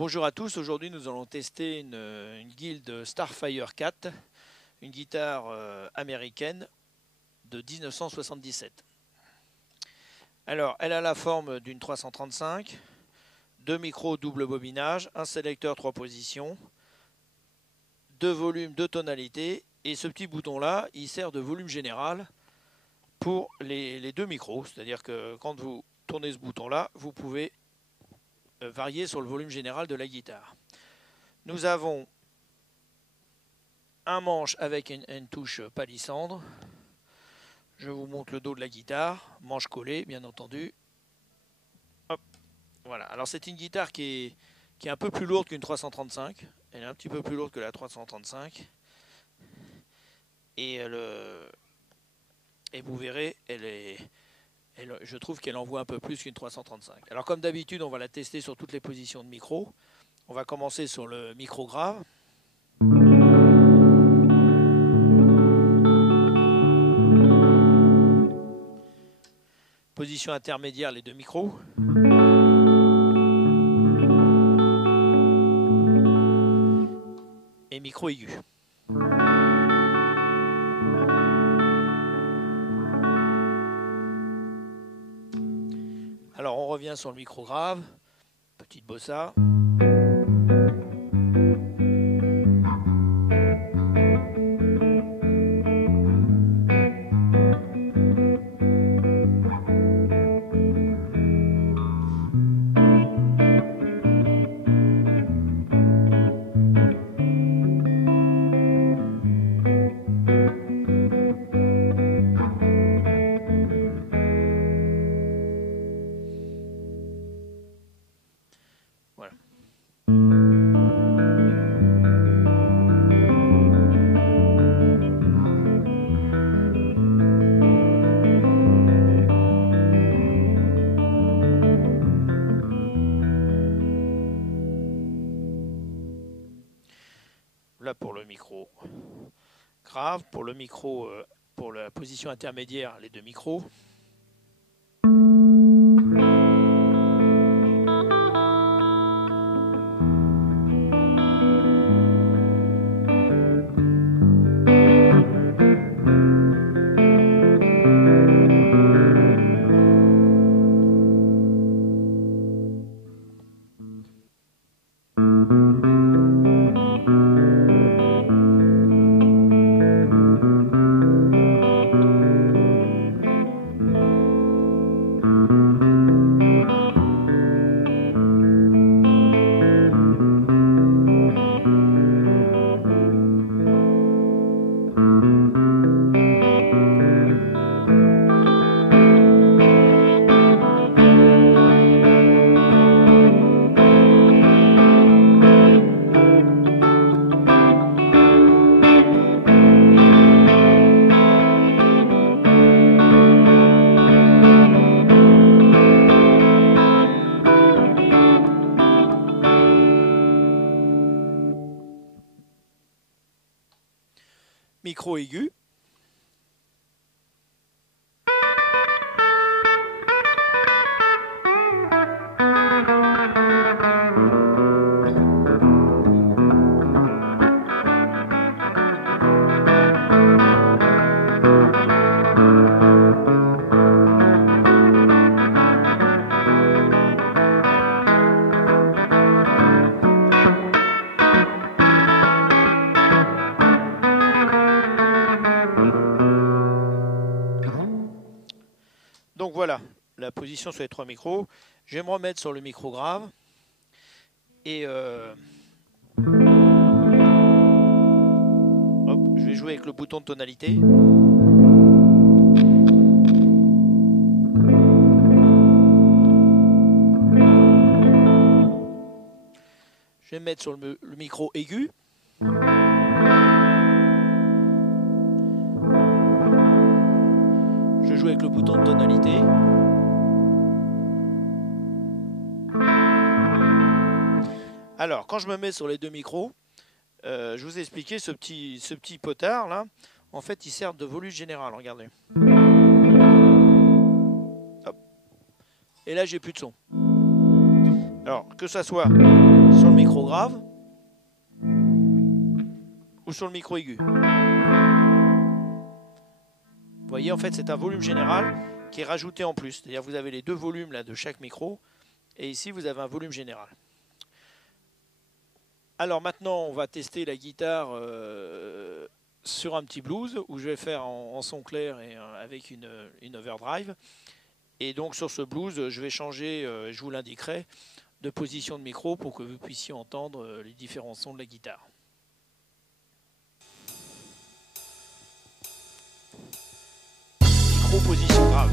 Bonjour à tous, aujourd'hui nous allons tester une Guild Starfire 4, une guitare américaine de 1977. Alors, elle a la forme d'une 335, deux micros double bobinage, un sélecteur 3 positions, deux volumes, deux tonalités, et ce petit bouton là, il sert de volume général pour les deux micros, c'est-à-dire que quand vous tournez ce bouton là, vous pouvez varier sur le volume général de la guitare. Nous avons un manche avec une touche palissandre. Je vous montre le dos de la guitare, manche collée bien entendu. Hop, voilà. Alors c'est une guitare qui est un peu plus lourde qu'une 335. Elle est un petit peu plus lourde que la 335. Et vous verrez, je trouve qu'elle envoie un peu plus qu'une 335. Alors comme d'habitude, on va la tester sur toutes les positions de micro. On va commencer sur le micro grave. Position intermédiaire, les deux micros. Et micro aigu. Alors on revient sur le micro grave. Petite bossa. Voilà. Là pour le micro grave, pour le micro, pour la position intermédiaire, les deux micros. Micro aigu. Donc voilà, la position sur les trois micros. Je vais me remettre sur le micro grave. Et hop, je vais jouer avec le bouton de tonalité. Je vais me mettre sur le micro aigu. Je joue avec le bouton de tonalité. Alors, quand je me mets sur les deux micros, je vous ai expliqué ce petit potard là. En fait, il sert de volume général. Regardez. Hop. Et là, j'ai plus de son. Alors, que ça soit sur le micro grave ou sur le micro aigu. Vous voyez, en fait, c'est un volume général qui est rajouté en plus. C'est-à-dire vous avez les deux volumes là, de chaque micro. Et ici, vous avez un volume général. Alors maintenant, on va tester la guitare sur un petit blues où je vais faire en son clair et avec une overdrive. Et donc sur ce blues, je vais changer, je vous l'indiquerai, de position de micro pour que vous puissiez entendre les différents sons de la guitare. Micro position grave.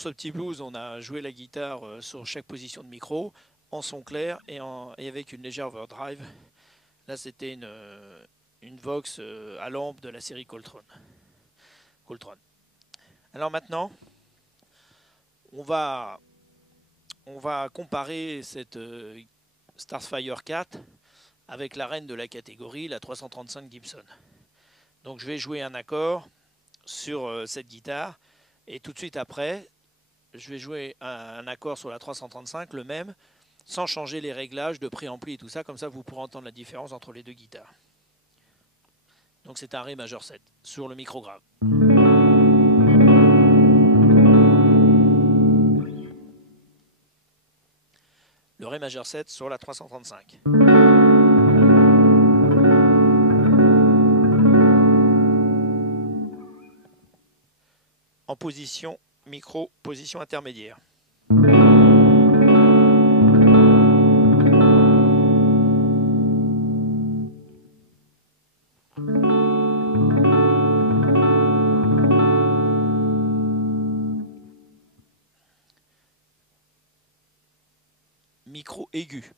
ce petit blues, on a joué la guitare sur chaque position de micro, en son clair et avec une légère overdrive. Là, c'était une Vox à lampe de la série Coltrane. Alors maintenant, on va comparer cette Starfire 4 avec la reine de la catégorie, la 335 Gibson. Donc je vais jouer un accord sur cette guitare et tout de suite après, je vais jouer un accord sur la 335, le même, sans changer les réglages de préampli et tout ça, comme ça vous pourrez entendre la différence entre les deux guitares. Donc c'est un Ré majeur 7 sur le micro grave. Le Ré majeur 7 sur la 335. En position micro, position intermédiaire. Micro aigu.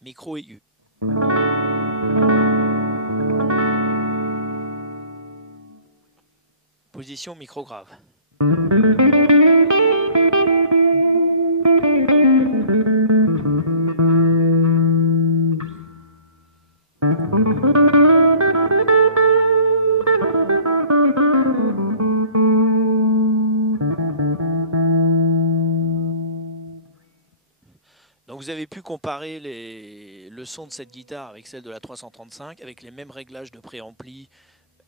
Micro aigu. Position micro grave. Donc vous avez pu comparer le son de cette guitare avec celle de la 335 avec les mêmes réglages de préampli.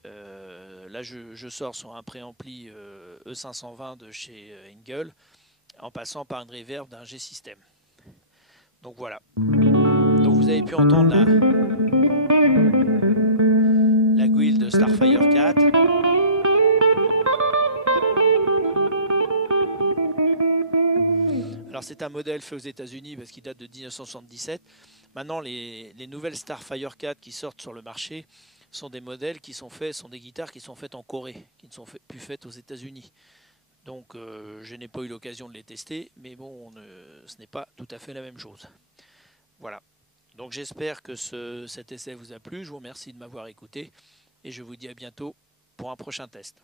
Là je sors sur un préampli E520 de chez Engel en passant par une reverb d'un G-System. Donc voilà. Donc vous avez pu entendre la guile de Starfire 4. Alors c'est un modèle fait aux États-Unis parce qu'il date de 1977. Maintenant les nouvelles Starfire 4 qui sortent sur le marché sont des modèles qui sont des guitares qui sont faites en Corée, qui ne sont plus faites aux États-Unis. Donc je n'ai pas eu l'occasion de les tester, mais bon, ce n'est pas tout à fait la même chose. Voilà. Donc j'espère que cet essai vous a plu. Je vous remercie de m'avoir écouté et je vous dis à bientôt pour un prochain test.